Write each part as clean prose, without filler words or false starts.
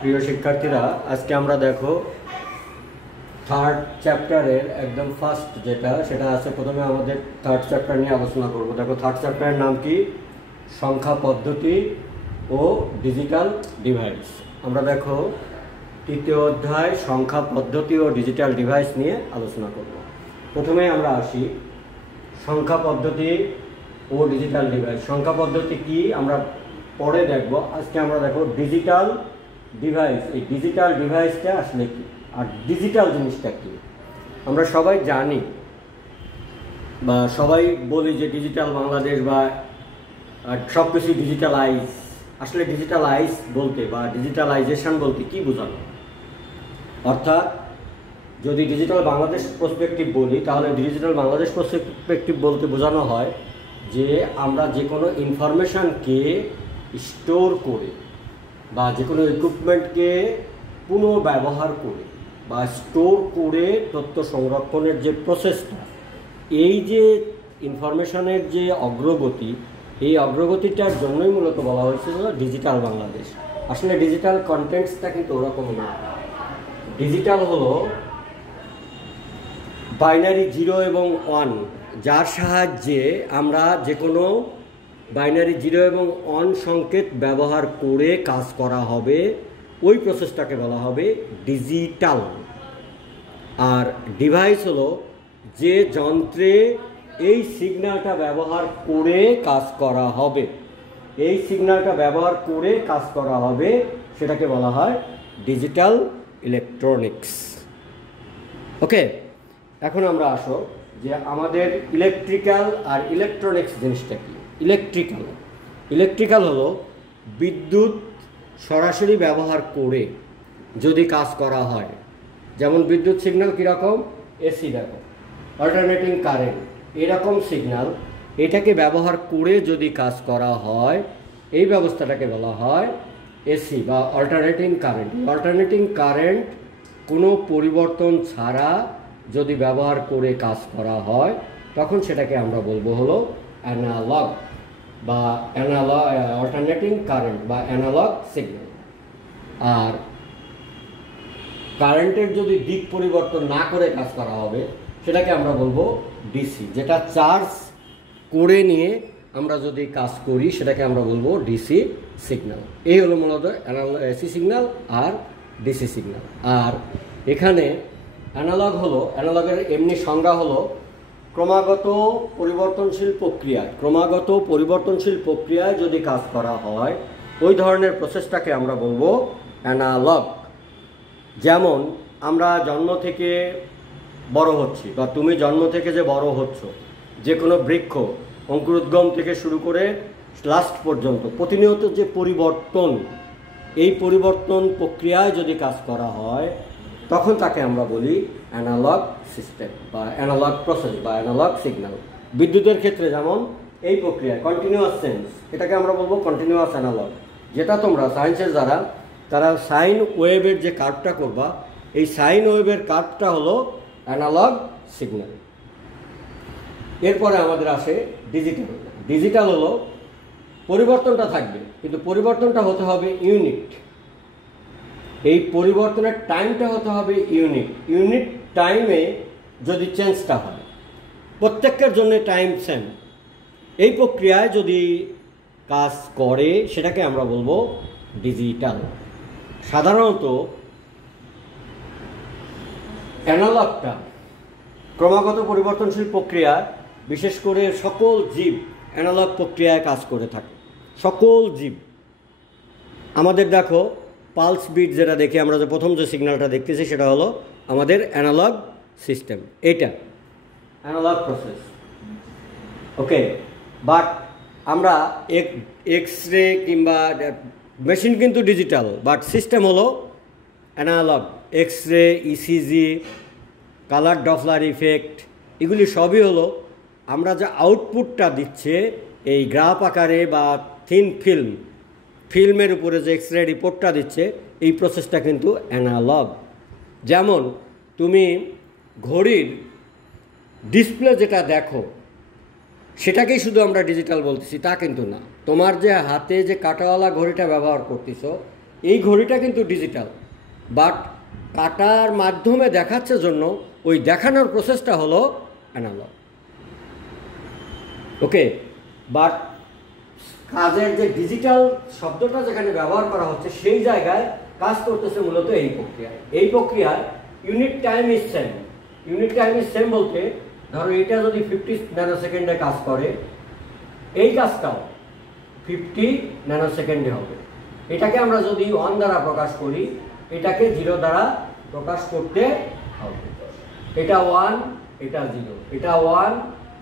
প্রিয় শিক্ষার্থীরা, আজকে আমরা দেখো থার্ড চ্যাপ্টারের একদম ফার্স্ট সেটা আছে। প্রথমে আমাদের থার্ড চ্যাপ্টার নিয়ে আলোচনা করব। দেখো, থার্ড চ্যাপ্টারের নাম কি? সংখ্যা পদ্ধতি ও ডিজিটাল ডিভাইস। আমরা দেখো তৃতীয় অধ্যায় সংখ্যা পদ্ধতি ও ডিজিটাল ডিভাইস নিয়ে আলোচনা করব। প্রথমে আমরা আসি সংখ্যা পদ্ধতি ও ডিজিটাল ডিভাইস। সংখ্যা পদ্ধতি কি আমরা পরে দেখব। আজকে আমরা দেখো ডিজিটাল ডিভাইস। এই ডিজিটাল ডিভাইসটা আসলে কি, আর ডিজিটাল জিনিসটা কি? আমরা সবাই জানি বা সবাই বলি যে ডিজিটাল বাংলাদেশ বা সব কিছু ডিজিটালাইজ। আসলে ডিজিটালাইজ বলতে বা ডিজিটালাইজেশন বলতে কি বোঝানো? অর্থাৎ যদি ডিজিটাল বাংলাদেশ পার্সপেক্টিভ বলি, তাহলে ডিজিটাল বাংলাদেশ পার্সপেক্টিভ বলতে বোঝানো হয় যে আমরা যে কোনো ইনফরমেশানকে স্টোর করে বা যে কোনো ইকুইপমেন্টকে পুনর্ব্যবহার করে বা স্টোর করে তথ্য সংরক্ষণের যে প্রসেসটা, এই যে ইনফরমেশনের যে অগ্রগতি, এই অগ্রগতিটার জন্যই মূলত বলা হয়েছিল ডিজিটাল বাংলাদেশ। আসলে ডিজিটাল কন্টেন্টসটা কিন্তু ওরকম না। ডিজিটাল হলো বাইনারি 0 এবং 1, যার সাহায্যে আমরা যে কোনো বাইনারি 0 এবং 1 সংকেত ব্যবহার করে কাজ করা হবে, ওই প্রসেসটাকে বলা হবে ডিজিটাল। আর ডিভাইস হলো যে যন্ত্রে এই সিগন্যালটা ব্যবহার করে কাজ করা হবে, এই সিগন্যালটা ব্যবহার করে কাজ করা হবে, সেটাকে বলা হয় ডিজিটাল ইলেকট্রনিক্স। ওকে, এখন আমরা আসো যে আমাদের ইলেকট্রিক্যাল আর ইলেকট্রনিক্স জিনিসটা কি। ইলেকট্রিক্যাল হলো বিদ্যুৎ সরাসরি ব্যবহার করে যদি কাজ করা হয়, যেমন বিদ্যুৎ সিগন্যাল কীরকম? এসি, দেখো অল্টারনেটিং কারেন্ট, এরকম সিগন্যাল, এটাকে ব্যবহার করে যদি কাজ করা হয়, এই ব্যবস্থাটাকে বলা হয় এসি বা অল্টারনেটিং কারেন্ট। অল্টারনেটিং কারেন্ট কোনো পরিবর্তন ছাড়া যদি ব্যবহার করে কাজ করা হয়, তখন সেটাকে আমরা বলবো হলো অ্যানালগ বা অল্টারনেটিং কারেন্ট বা অ্যানালগ সিগন্যাল। আর কারেন্টের যদি দিক পরিবর্তন না করে কাজ করা হবে, সেটাকে আমরা বলবো ডিসি। যেটা চার্জ করে নিয়ে আমরা যদি কাজ করি, সেটাকে আমরা বলবো ডিসি সিগন্যাল। এই হলো মূলত এসি সিগন্যাল আর ডিসি সিগন্যাল। আর এখানে অ্যানালগ হলো, অ্যানালগের এমনি সংজ্ঞা হলো ক্রমাগত পরিবর্তনশীল প্রক্রিয়ায় যদি কাজ করা হয়, ওই ধরনের প্রসেসটাকে আমরা বলবো অ্যানালগ। যেমন আমরা জন্ম থেকে বড় হচ্ছি, বা তুমি জন্ম থেকে যে বড় হচ্ছ, যে কোনো বৃক্ষ অঙ্কুরোদ্গম থেকে শুরু করে লাস্ট পর্যন্ত প্রতিনিয়ত যে পরিবর্তন, এই পরিবর্তন প্রক্রিয়ায় যদি কাজ করা হয়, তখন তাকে আমরা বলি অ্যানালগ সিস্টেম বা অ্যানালগ প্রসেস বা অ্যানালগ সিগন্যাল। বিদ্যুতের ক্ষেত্রে যেমন এই প্রক্রিয়া কন্টিনিউয়াস সেন্স, এটাকে আমরা বলবো কন্টিনিউয়াস অ্যানালগ। যেটা তোমরা সায়েন্সের যারা, তারা সাইন ওয়েভের যে কার্ভটা করবা, এই সাইন ওয়েভের কার্ভটা হলো অ্যানালগ সিগন্যাল। এরপরে আমাদের আসে ডিজিটাল। ডিজিটাল হলো পরিবর্তনটা থাকবে, কিন্তু পরিবর্তনটা হতে হবে ইউনিট। এই পরিবর্তনের টাইমটা হতে হবে ইউনিট টাইমে যদি চেঞ্জটা হয়, প্রত্যেকের জন্য টাইম সেম, এই প্রক্রিয়ায় যদি কাজ করে, সেটাকে আমরা বলবো ডিজিটাল। সাধারণত অ্যানালগটা ক্রমাগত পরিবর্তনশীল প্রক্রিয়া, বিশেষ করে সকল জীব অ্যানালগ প্রক্রিয়ায় কাজ করে থাকে। সকল জীব, আমাদের দেখো পালস বিট যেটা দেখি আমরা, যে প্রথম যে সিগন্যালটা দেখতেছি, সেটা হলো আমাদের অ্যানালগ সিস্টেম, এটা অ্যানালগ প্রসেস। ওকে, বাট আমরা এক্স রে কিংবা মেশিন কিন্তু ডিজিটাল, বাট সিস্টেম হলো analog. X ray, ECG, colour Doppler effect, এগুলি সবই হলো আমরা যে আউটপুটটা দিচ্ছে এই গ্রাফ আকারে বা থিন ফিল্মের উপরে যে এক্স রে রিপোর্টটা দিচ্ছে, এই প্রসেসটা কিন্তু অ্যানালগ। যেমন তুমি ঘড়ির ডিসপ্লে যেটা দেখো, সেটাকেই শুধু আমরা ডিজিটাল বলতেছি তা কিন্তু না। তোমার যে হাতে যে কাঁটাওয়ালা ঘড়িটা ব্যবহার করতেছো এই ঘড়িটা কিন্তু ডিজিটাল, বাট কাটার মাধ্যমে দেখাচ্ছে জন্য ওই দেখানোর প্রসেসটা হলো অ্যানালগ। ওকে, বাট কাজের যে ডিজিটাল শব্দটা যেখানে ব্যবহার করা হচ্ছে সেই জায়গায় কাজ করতেছে মূলত এই প্রক্রিয়া। এই প্রক্রিয়ায় unit time is same. Unit time is same বলতে ধরো এটা যদি 50 ন্যানোসেকেন্ডে কাজ করে, এই কাজটাও 50 ন্যানোসেকেন্ডে হবে। এটাকে আমরা যদি 1 দ্বারা প্রকাশ করি, এটাকে 0 দ্বারা প্রকাশ করতে হবে। এটা 1, এটা 0, এটা 1,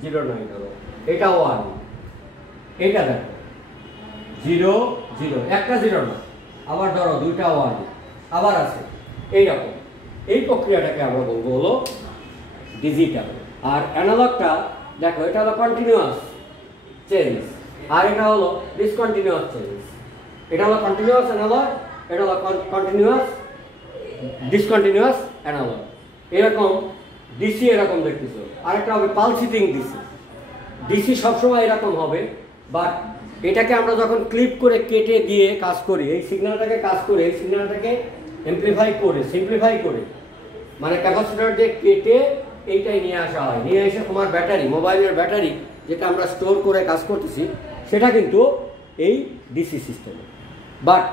0 নয়, ধরো এটা 1, এটা দেখো 0, 0, একটা 0 না, আবার ধরো দুইটা 1, আবার আছে এইরকম। এই প্রক্রিয়াটাকে আমরা বলবো হলো ডিজিটাল। আর অ্যানালগটা দেখো, এটা হলো কন্টিনিউয়াস চেঞ্জ, আর এটা হলো ডিসকন্টিনিউয়াস চেঞ্জ। এটা হলো কন্টিনিউয়াস অ্যানালগ, এটা হলো কন্টিনিউয়াস ডিসকন্টিনিউয়াস অ্যানালগ। এরকম ডিসি এরকম দেখতেছো, আরেকটা হবে পালসিটিং ডিসি। ডিসি সবসময় এরকম হবে, বাট এটাকে আমরা যখন ক্লিপ করে কেটে দিয়ে কাজ করি, এই সিগন্যালটাকে কাজ করে এই সিগন্যালটাকে এমপ্লিফাই করে সিম্পলিফাই করে, মানে ক্যাপাসিটর দিয়ে কেটে এইটাই নিয়ে আসা হয়। নিয়ে এসে তোমার ব্যাটারি, মোবাইলের ব্যাটারি যেটা আমরা স্টোর করে কাজ করতেছি, সেটা কিন্তু এই ডিসি সিস্টেমে। বাট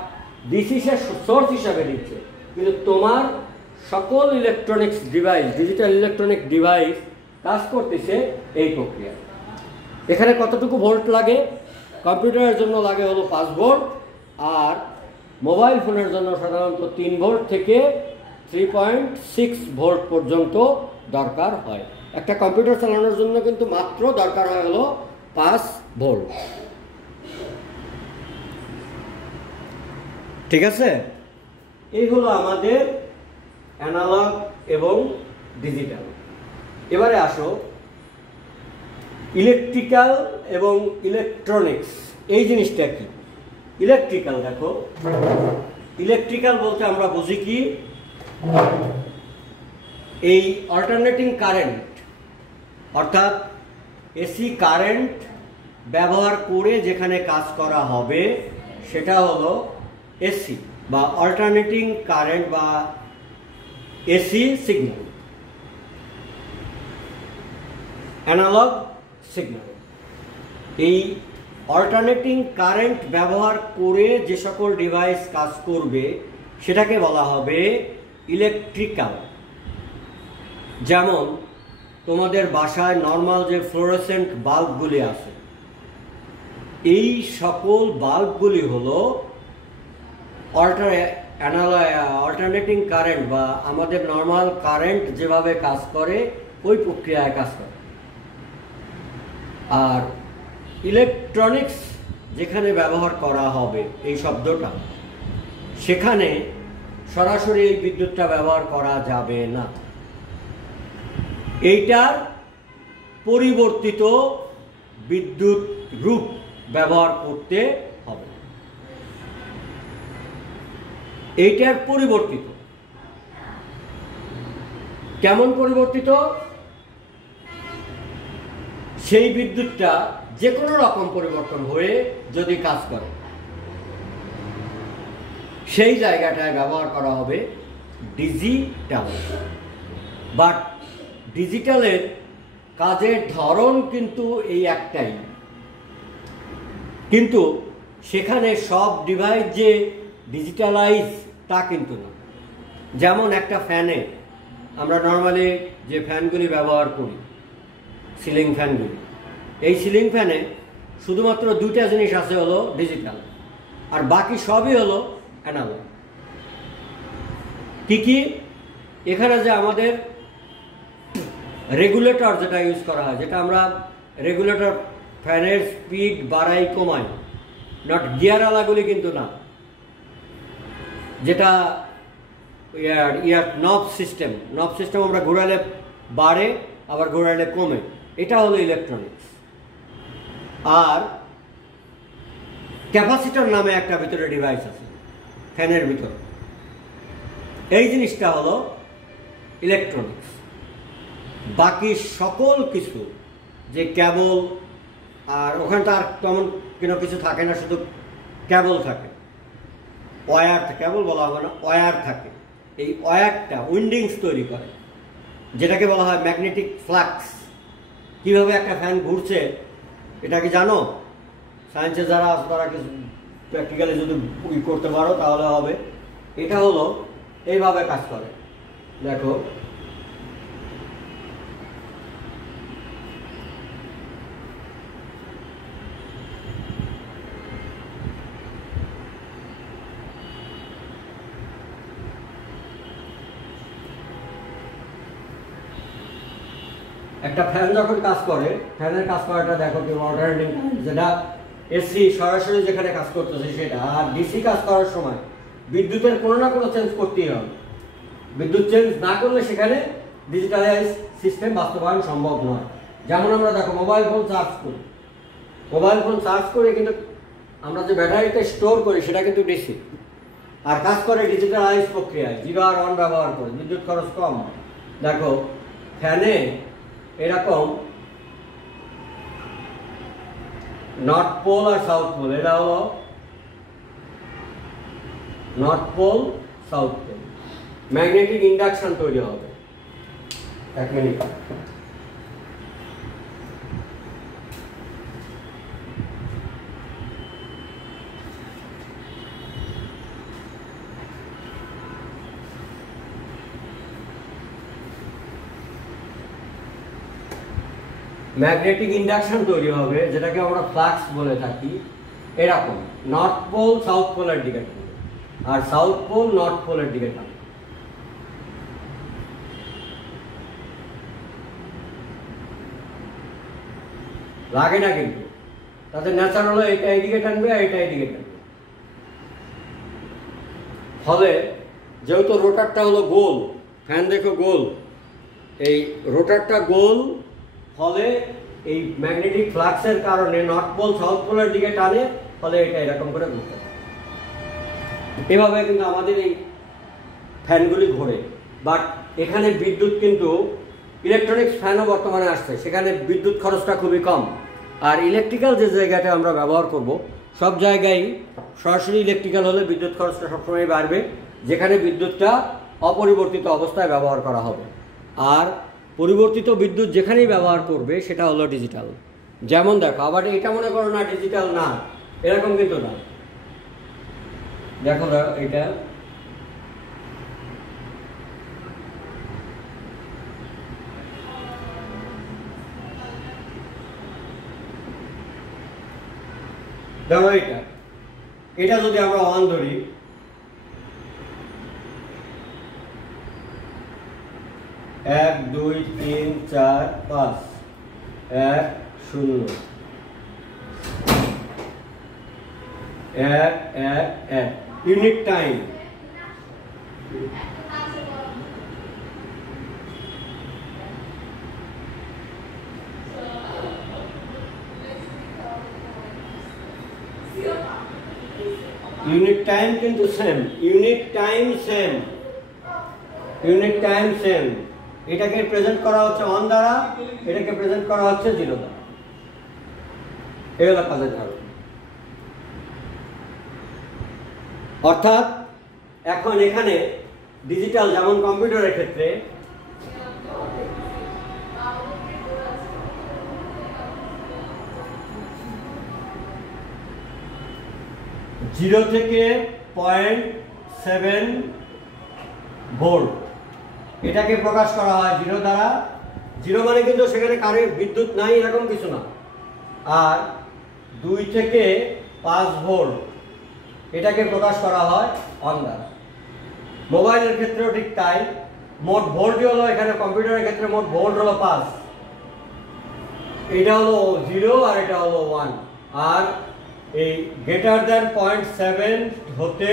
ডিসি সে সোর্স হিসাবে দিচ্ছে, কিন্তু তোমার সকল electronics device, digital electronic device কাজ করতেছে এই প্রক্রিয়া। এখানে কতটুকু ভোল্ট লাগে? কম্পিউটারের জন্য লাগে হলো 5 ভোল্ট, আর মোবাইল ফোনের জন্য সাধারণত 3 ভোল্ট থেকে 3.6 ভোল্ট পর্যন্ত দরকার হয়। একটা কম্পিউটার চালানোর জন্য কিন্তু মাত্র দরকার হয় হলো 5 ভোল্ট। ঠিক আছে, এই হলো আমাদের অ্যানালগ এবং ডিজিটাল। এবারে আসো ইলেকট্রিক্যাল এবং ইলেকট্রনিক্স, এই জিনিসটা কি? ইলেকট্রিক্যাল দেখো, ইলেকট্রিক্যাল বলতে আমরা বুঝি কি, এই অল্টারনেটিং কারেন্ট, অর্থাৎ এসি কারেন্ট ব্যবহার করে যেখানে কাজ করা হবে সেটা হলো এসি বা অল্টারনেটিং কারেন্ট বা এসি সিগন্যাল, অ্যানালগ সিগন্যাল। এই অল্টারনেটিং কারেন্ট ব্যবহার করে যে সকল ডিভাইস কাজ করবে সেটাকে বলা হবে ইলেকট্রিক্যাল। যেমন তোমাদের বাসায় নর্মাল যে ফ্লোরোসেন্ট বাল্বগুলি আছে, এই সকল বাল্বগুলি হলো অল্টারনেটিং কারেন্ট বা আমাদের নর্মাল কারেন্ট যেভাবে কাজ করে ওই প্রক্রিয়ায় কাজ করে। আর ইলেকট্রনিক্স যেখানে ব্যবহার করা হবে এই শব্দটা, সেখানে সরাসরি এই বিদ্যুৎটা ব্যবহার করা যাবে না। এইটার পরিবর্তিত বিদ্যুৎ রূপ ব্যবহার করতে হবে। এইটার পরিবর্তিত কেমন পরিবর্তিত? সেই বিদ্যুৎটা যে কোনো রকম পরিবর্তন হয়ে যদি কাজ করে, সেই জায়গাটায় ব্যবহার করা হবে ডিজিটাল। বাট ডিজিটালের কাজের ধরন কিন্তু এই একটাই, কিন্তু সেখানে সব ডিভাইস যে ডিজিটালাইজ তা কিন্তু না। যেমন একটা ফ্যানে আমরা নর্মালি যে ফ্যানগুলি ব্যবহার করি, সিলিং ফ্যানগুলি, এই সিলিং ফ্যানে শুধুমাত্র 2টা জিনিস আছে হলো ডিজিটাল, আর বাকি সবই হলো অ্যানালগ। কি কি? এখানে যে আমাদের রেগুলেটর যেটা ইউজ করা হয়, যেটা আমরা রেগুলেটর ফ্যানের স্পিড বাড়াই কমাই, নট গিয়ারওয়ালাগুলি কিন্তু না, যেটা নব সিস্টেম আমরা ঘোরালে বাড়ে আবার ঘোরালে কমে, এটা হলো ইলেকট্রনিক্স। আর ক্যাপাসিটর নামে একটা ভিতরে ডিভাইস আছে ফ্যানের ভিতর, এই জিনিসটা হলো ইলেকট্রনিক্স। বাকি সকল কিছু যে কেবল, আর ওখানে তার তেমন কোনো কিছু থাকে না, শুধু কেবল থাকে, ওয়্যার, কেবল বলা হবে না, ওয়্যার থাকে। এই ওয়্যারটা উইন্ডিংস তৈরি করে, যেটাকে বলা হয় ম্যাগনেটিক ফ্লাক্স। কীভাবে একটা ফ্যান ঘুরছে এটা কি জানো? সায়েন্সে যারা আছে তারা কিছু প্র্যাকটিক্যালি যদি করতে পারো তাহলে হবে। এটা হলো এইভাবে কাজ করে, দেখো একটা ফ্যান যখন কাজ করে, ফ্যানের কাজ করাটা দেখো কি অল্টারনেটিং কারেন্ট, যেটা এসি সরাসরি যেখানে কাজ করতেছে সেটা, আর ডিসি কাজ করার সময় বিদ্যুতের কোনো না কোনো চেঞ্জ করতেই হবে। বিদ্যুৎ চেঞ্জ না করলে সেখানে ডিজিটালাইজ সিস্টেম বাস্তবায়ন সম্ভব নয়। যেমন আমরা দেখো মোবাইল ফোন চার্জ করি, মোবাইল ফোন চার্জ করে কিন্তু আমরা যে ব্যাটারিতে স্টোর করি সেটা কিন্তু ডিসি, আর কাজ করে ডিজিটালাইজ প্রক্রিয়ায়, 0 আর 1 ব্যবহার করে, বিদ্যুৎ খরচ কম। দেখো ফ্যানে এরকম নর্থ পোল আর সাউথ পোল, এটা হলো north pole south pole, magnetic induction তৈরি হবে। এক মিনিট, ম্যাগনেটিক ইন্ডাকশন তৈরি হবে, যেটাকে আমরা ফ্লাক্স বলে থাকি। এরকম নর্থ পোল সাউথ পোলের দিকে টানবে, আর সাউথ পোল নর্থ পোলের দিকে টানবে। লাগে না কিন্তু, তাদের ন্যাচার হলো এটা এইদিকে টানবে আর এটা এইদিকে টানবে। ফলে যেহেতু রোটারটা হলো গোল, ফ্যান দেখো গোল, এই রোটারটা গোল, ফলে এই ম্যাগনেটিক ফ্লাক্সের কারণে নর্থ পোল সাউথ পোলের দিকে টানে, ফলে এটা এরকম করে ঘুরতে থাকে। এভাবে কিন্তু আমাদের এই ফ্যানগুলি ঘোরে। বাট এখানে বিদ্যুৎ কিন্তু ইলেকট্রনিক্স ফ্যানও বর্তমানে আসছে, সেখানে বিদ্যুৎ খরচটা খুবই কম। আর ইলেকট্রিক্যাল যে জায়গাটা আমরা ব্যবহার করব, সব জায়গায় সরাসরি ইলেকট্রিক্যাল হলে বিদ্যুৎ খরচটা সবসময় বাড়বে, যেখানে বিদ্যুৎটা অপরিবর্তিত অবস্থায় ব্যবহার করা হবে। আর পরিবর্তিত বিদ্যুৎ যেখানেই ব্যবহার করবে সেটা হলো ডিজিটাল। যেমন দেখো, আবার এটা মনে করো না ডিজিটাল না, এরকম কিন্তু না। দেখো এটা দেখো, এটা যদি আমরা 1 ধরি, 1 2 3 4 5, 1 0 1 1 1 ইউনিট টাইম। ইউনিট টাইম কিন্তু same, unit time same, unit time same. এটাকে প্রেজেন্ট করা হচ্ছে 1 দ্বারা, এটাকে প্রেজেন্ট করা হচ্ছে 0 দ্বারা। এই হলো কাজের ধারণ। অর্থাৎ এখন এখানে ডিজিটাল, যেমন কম্পিউটারের ক্ষেত্রে জিরো থেকে 0.7 ভোল্ট, এটাকে প্রকাশ করা হয় 0 দ্বারা। 0 মানে কিন্তু সেখানে কারেন্ট বিদ্যুৎ নাই এরকম কিছু না। আর 2 থেকে 5 ভোল্ট, এটাকে প্রকাশ করা হয় 1 দ্বারা। মোবাইলের ক্ষেত্রেও ঠিক তাই, মোট ভোল্ট হলো, এখানে কম্পিউটারের ক্ষেত্রে মোট ভোল্ট হলো 5, এটা হলো 0 আর এটা হলো 1। আর এই গ্রেটার দ্যান 0.7 হতে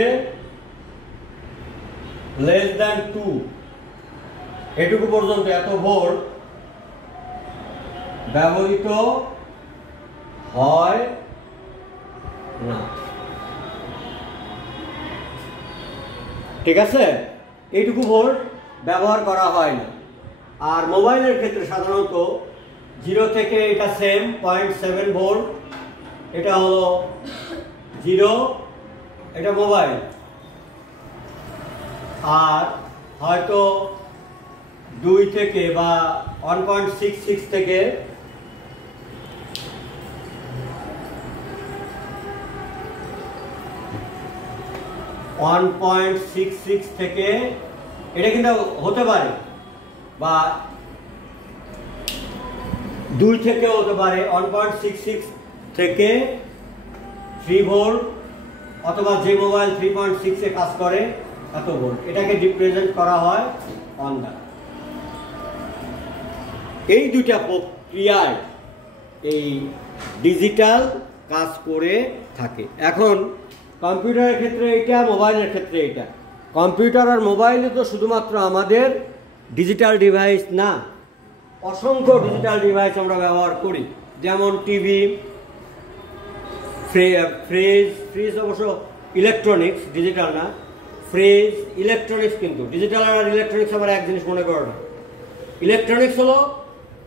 লেস দ্যান 2, এটুকু পর্যন্ত এত ভোল্ট ব্যবহৃত হয় না। ঠিক আছে, এইটুকু ভোল্ট ব্যবহার করা হয় না। আর মোবাইলের ক্ষেত্রে সাধারণত 0 থেকে এটা সেম 0.7 ভোল্ট, এটা হলো 0, এটা মোবাইল। আর হয়তো 2 থেকে বা 1.66 থেকে 1.66 থেকে এটা কিন্তু হতে পারে, বা 2 থেকে হতে পারে 1.66 থেকে 3 ভোল্ট, অথবা যে মোবাইল 3.6 এ কাজ করে এত ভোল্ট, এটাকে রিপ্রেজেন্ট করা হয় অন দ্য। এই দুইটা প্রক্রিয়ায় এই ডিজিটাল কাজ করে থাকে। এখন কম্পিউটারের ক্ষেত্রে এটা, মোবাইলের ক্ষেত্রে এটা। কম্পিউটার আর মোবাইলে তো শুধুমাত্র আমাদের ডিজিটাল ডিভাইস না, অসংখ্য ডিজিটাল ডিভাইস আমরা ব্যবহার করি, যেমন টিভি, ফ্রিজ অবশ্য ইলেকট্রনিক্স, ডিজিটাল না। ফ্রিজ ইলেকট্রনিক্স, কিন্তু ডিজিটাল আর ইলেকট্রনিক্স আবার এক জিনিস মনে করো না। ইলেকট্রনিক্স হলো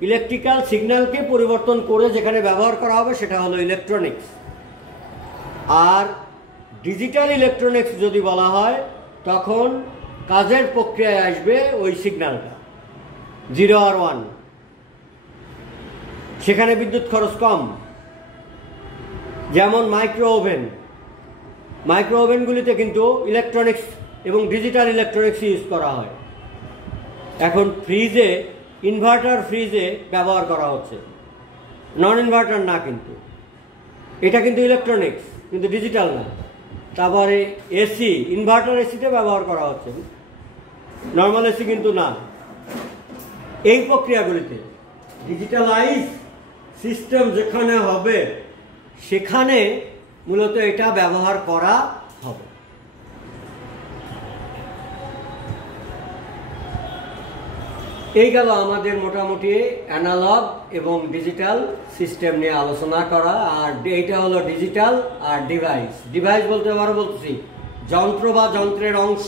ইলেকট্রিক্যাল সিগন্যালকে পরিবর্তন করে যেখানে ব্যবহার করা হবে সেটা হলো ইলেকট্রনিক্স। আর ডিজিটাল ইলেকট্রনিক্স যদি বলা হয় তখন কাজের প্রক্রিয়ায় আসবে ওই সিগন্যালটা 0 আর 1, সেখানে বিদ্যুৎ খরচ কম। যেমন মাইক্রো ওভেনগুলিতে কিন্তু ইলেকট্রনিক্স এবং ডিজিটাল ইলেকট্রনিক্স ইউজ করা হয়। এখন ফ্রিজে, ইনভার্টার ফ্রিজে ব্যবহার করা হচ্ছে, নন ইনভার্টার না, কিন্তু এটা কিন্তু ইলেকট্রনিক্স, কিন্তু ডিজিটাল না। তারপরে এসি, ইনভার্টার এসিতে ব্যবহার করা হচ্ছে, নর্মাল এসি কিন্তু না। এই প্রক্রিয়াগুলিতে ডিজিটালাইজ সিস্টেম যেখানে হবে সেখানে মূলত এটা ব্যবহার করা হবে। এই গেল আমাদের মোটামুটি অ্যানালগ এবং ডিজিটাল সিস্টেম নিয়ে আলোচনা করা। আর এইটা হলো ডিজিটাল আর ডিভাইস। ডিভাইস বলতে আবারও বলতেছি যন্ত্র বা যন্ত্রের অংশ,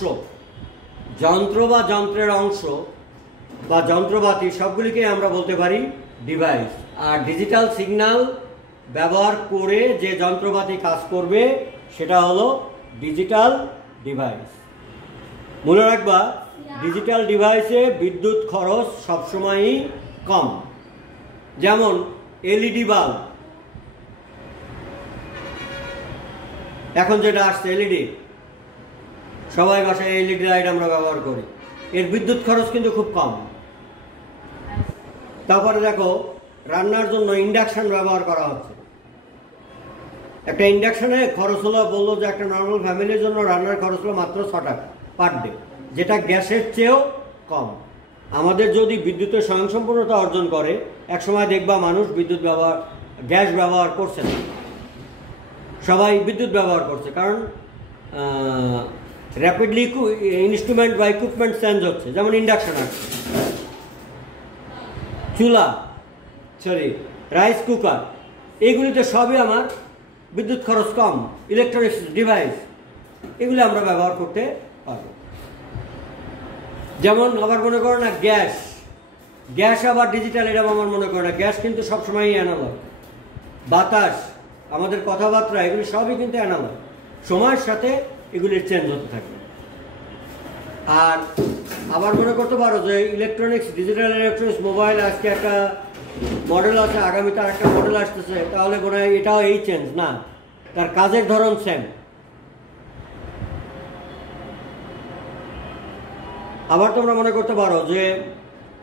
যন্ত্র বা যন্ত্রের অংশ বা যন্ত্রপাতি সবগুলিকে আমরা বলতে পারি ডিভাইস। আর ডিজিটাল সিগন্যাল ব্যবহার করে যে যন্ত্রপাতি কাজ করবে সেটা হলো ডিজিটাল ডিভাইস। মনে রাখবা, ডিজিটাল ডিভাইসে বিদ্যুৎ খরচ সবসময়ই কম। যেমন এলইডি বাল্ব, এখন যেটা আসছে এলইডি, সবাই বাসায় এলইডি লাইট আমরা ব্যবহার করি, এর বিদ্যুৎ খরচ কিন্তু খুব কম। তারপরে দেখো রান্নার জন্য ইন্ডাকশন ব্যবহার করা হচ্ছে। একটা ইন্ডাকশনে খরচ হলো, বললো যে একটা নর্মাল ফ্যামিলির জন্য রান্নার খরচ হলো মাত্র 6 টাকা পার ডে, যেটা গ্যাসের চেয়েও কম। আমাদের যদি বিদ্যুতের স্বয়ংসম্পূর্ণতা অর্জন করে, একসময় দেখবা মানুষ গ্যাস ব্যবহার করছে না, সবাই বিদ্যুৎ ব্যবহার করছে, কারণ র্যাপিডলি ইনস্ট্রুমেন্ট বা ইকুইপমেন্ট চেঞ্জ হচ্ছে। যেমন ইন্ডাকশন আছে, চুলা, রাইস কুকার, এইগুলিতে সবই আমার বিদ্যুৎ খরচ কম, ইলেকট্রনিক্স ডিভাইস, এগুলি আমরা ব্যবহার করতে পারবো। যেমন আবার মনে করো না গ্যাস আবার ডিজিটাল, এটা আমার মনে করো না, গ্যাস কিন্তু সবসময়ই অ্যানালগ। বাতাস, আমাদের কথাবার্তা, এগুলি সবই কিন্তু অ্যানালগ, সময়ের সাথে এগুলির চেঞ্জ হতে থাকে। আর আবার মনে করতে পারো যে ইলেকট্রনিক্স, ডিজিটাল ইলেকট্রনিক্স, মোবাইল আজকে একটা মডেল আছে, আগামীতে একটা মডেল আসতেছে, তাহলে মনে হয় এটাও এই চেঞ্জ না, তার কাজের ধরন সেম। আবার তোমরা মনে করতে পারো যে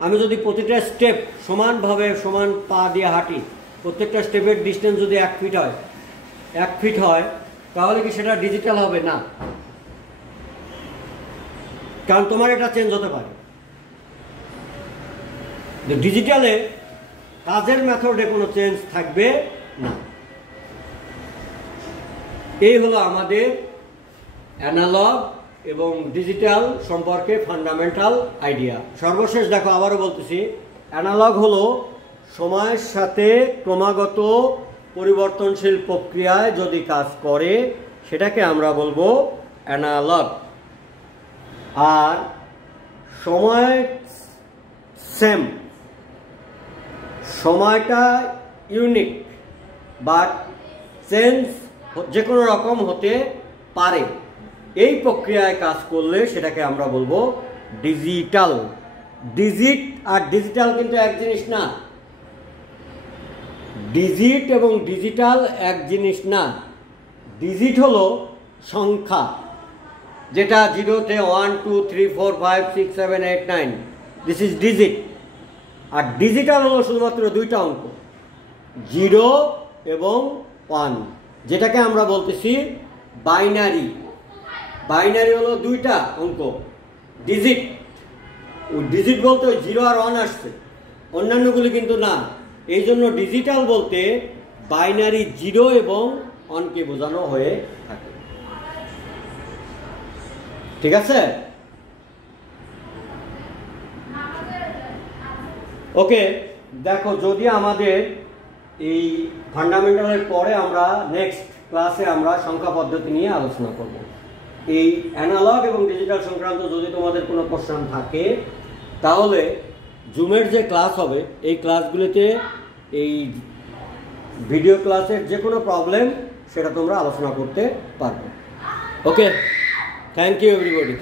আমি যদি প্রতিটা স্টেপ সমানভাবে সমান পা দিয়ে হাঁটি, প্রত্যেকটা স্টেপের ডিস্টেন্স যদি 1 ফিট হয়, তাহলে কি সেটা ডিজিটাল হবে? না, কারণ তোমার এটা চেঞ্জ হতে পারে। ডিজিটালে কাজের মেথডে কোনো চেঞ্জ থাকবে না। এই হলো আমাদের অ্যানালগ এবং ডিজিটাল সম্পর্কে ফান্ডামেন্টাল আইডিয়া। সর্বশেষ দেখো, আবারও বলতেছি, অ্যানালগ হলো সময়ের সাথে ক্রমাগত পরিবর্তনশীল প্রক্রিয়ায় যদি কাজ করে সেটাকে আমরা বলবো অ্যানালগ। আর সময় সেম, সময়টা ইউনিক, বাট চেঞ্জ যে কোনো রকম হতে পারে। এই প্রক্রিয়ায় কাজ করলে সেটাকে আমরা বলবো ডিজিটাল। ডিজিট আর ডিজিটাল কিন্তু এক জিনিস না। ডিজিট এবং ডিজিটাল এক জিনিস না। ডিজিট হলো সংখ্যা, যেটা 0-তে 1 2 3 4 5 6 7 8 9, দিস ইজ ডিজিট। আর ডিজিটাল হলো শুধুমাত্র দুইটা অঙ্ক, 0 এবং 1, যেটাকে আমরা বলতেছি বাইনারি। বাইনারি হলো দুইটা অঙ্ক, ডিজিট। ওই ডিজিট বলতে ওই 0 আর 1 আসছে, অন্যান্যগুলি কিন্তু না। এই জন্য ডিজিটাল বলতে বাইনারি 0 এবং 1কে বোঝানো হয়ে থাকে। ঠিক আছে? ওকে, দেখো যদি আমাদের এই ফান্ডামেন্টালের পরে আমরা নেক্সট ক্লাসে আমরা সংখ্যা পদ্ধতি নিয়ে আলোচনা করব। এই অ্যানালগ এবং ডিজিটাল সংক্রান্ত যদি তোমাদের কোনো প্রশ্ন থাকে তাহলে জুমের যে ক্লাস হবে এই ক্লাসগুলিতে এই ভিডিও ক্লাসের যে কোনো প্রবলেম সেটা তোমরা আলোচনা করতে পারবে। ওকে, থ্যাংক ইউ এভরিবডি।